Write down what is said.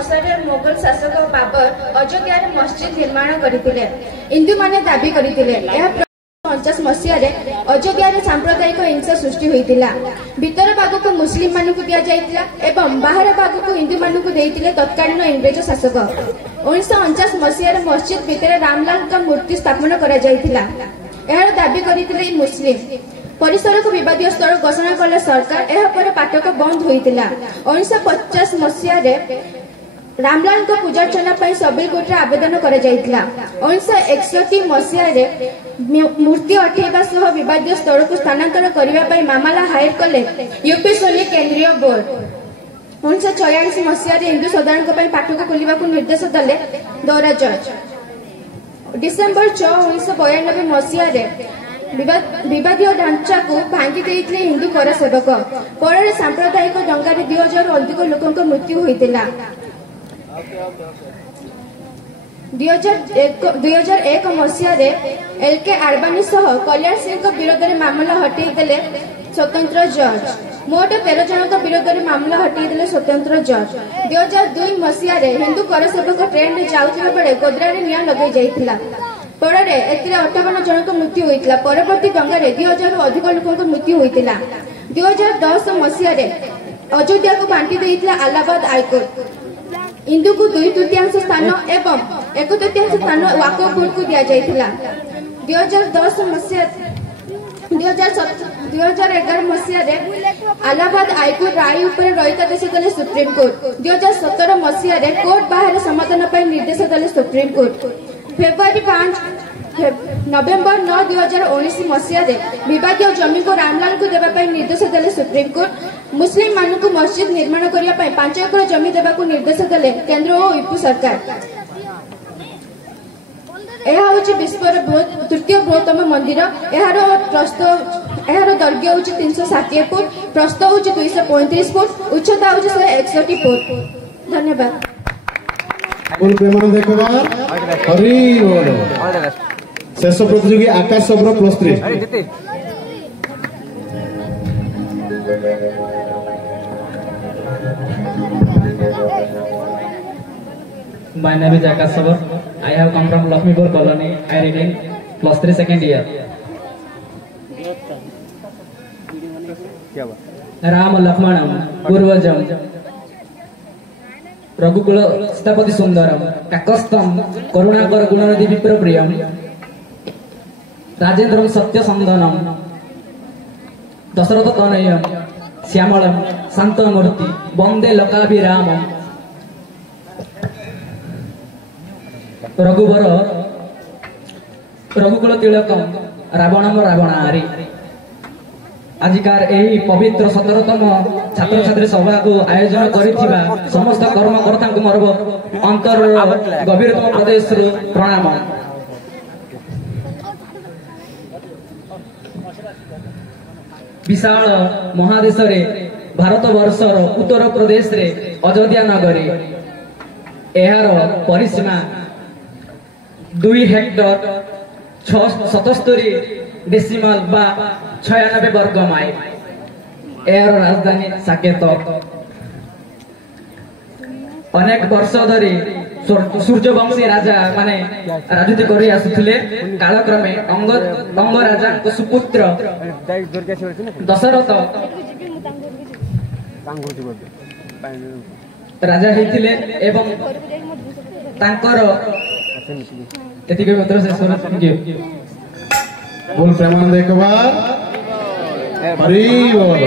मसीह मोगल शासक बाबर अयोध्या मस्जिद निर्माण करते हिंदू माने दाबी करते 1949 मसीह अयोध्या सांप्रदायिक हिंसा सृष्टि होता भितर भाग को मुस्लिम मानक दि जाइतिला एवं बाहर भाग को हिंदू मानक देइतिले तत्कालीन इंग्रेज शासक 1949 मसीह मस्जिद भितर रामलाल का मूर्ति स्थापन करा जाइतिला एहार दाबी करते मुस्लिम परिसर को विवादीय स्थल घोषणा कले सरकार एहा पर पाठक बंद होइतिला 1950 मसीह रामलाल को पूजार्चना सुप्रीम कोर्ट आवेदन करा जाइतिला 1961 मसीह मूर्ति हटेଇବା सह विवादीय स्थल को स्थानांतर करने मामला हायर कले यूपी सोनी केंद्रीय बोर्ड 1946 मसीह हिंदू साधारण पाठक खोलने को निर्देश देले दौरा जज डिसेम्बर 6 1992 मसीह विवादीय ढांचा को भांगी देइथिले हिंदू कर सेवक पर सांप्रदायिक दंगा 2000 अधिक लोक मृत्यु होइतिला 2001 मसीह एलके आडवाणी सह कल्याण सिंह विरोध में मामला हटेदेले स्वतंत्र जज मोट 13 जन विरोध में मामला हटेदेले स्वतंत्र जज 2002 मसीह हिंदू कर सेवक ट्रेन में जाउथिबा बेले गोदरा निया लगे जाइतिला फଳରେ ଏଥିରେ 58 ଜଣଙ୍କ ମୃତ୍ୟୁ ହୋଇଥିଲା ପରବର୍ତ୍ତୀ ଦଙ୍ଗାରେ 2000 ରୁ ଅଧିକ ଲୋକଙ୍କ ମୃତ୍ୟୁ ହୋଇଥିଲା 2010 ମସିହାରେ ଅଯୋଧ୍ୟାକୁ ବାଣ୍ଟି ଦେଇଥିଲା ଆଲାହାବାଦ ହାଇକୋର୍ଟ ହିନ୍ଦୁକୁ 2/3 ସ୍ଥାନ ଏବଂ 1/3 ସ୍ଥାନ ୱାକଫ ବୋର୍ଡକୁ ଦିଆ ଯାଇଥିଲା 2010 ମସିହା 2011 ମସିହାରେ ଆଲାହାବାଦ ହାଇକୋର୍ଟ ରାୟ ଉପରେ ରହିତାଦେଶ ଦେଲେ ସୁପ୍ରିମ କୋର୍ଟ 2017 ମସିହାରେ କୋର୍ଟ ବାହାରେ ସମାଧାନ ପାଇଁ ନିର୍ଦ୍ଦେଶ ଦେଲେ ସୁପ୍ରିମ କୋର୍ଟ फेब्रुआरी 5 नवेम्बर 9 2019 मसीह विवादीय जमी को रामलाल को देवाई निर्देश देले सुप्रीम कोर्ट मुस्लिम मान को मस्जिद निर्माण करने 5 एकर जमी देवा निर्देश देले केंद्र और यूपी सरकार यह विश्वर तृतीय बृहत्तम मंदिर यार दैर्घ्य हूँ 360 फुट प्रस्थ हूँ 235 फुट उच्चता हूँ 161 फुट धन्यवाद शेष प्रतियोगी आकाश सब्र +3 My name is Akash Sabra. I have come from Lakshmipur colony. I reading +3 second year. Ram लक्ष्मणम पूर्वजम रघुकुल स्थापति सुंदरम काकस्तम करुणाकर गुणनिधि विप्र प्रियम राजेन्द्रम सत्य संदनम दशरथ तनयम श्यामलम शांतमूर्ति वंदे लोकाभिराम रघुवर रघुकुल तिलकम रावणम रावणारी आजिकार यही पवित्र 17तम छात्र छात्री सभा को आयोजन करिथिबा समस्त कर्मकर्ता को मोर अंतर गभीरतम प्रदेश प्रणाम विशाल महादेश रे भारत वर्षर उत्तर प्रदेश रे अयोध्या नगरी एहार परिसीमा 2 हेक्टर 77 डेसिमल बा 96 वर्ग माइल एहार राजधानी साकेत अनेक वर्ष धरी सूर्यवंशी राजा माने राजनीति करी आसुथिले कालक्रमे अंग राजा सुपुत्र दशरथ राजा हेतिले एवं तांकर एतिके मात्र शेष बोल प्रेमानंद एक बार हरि बोल।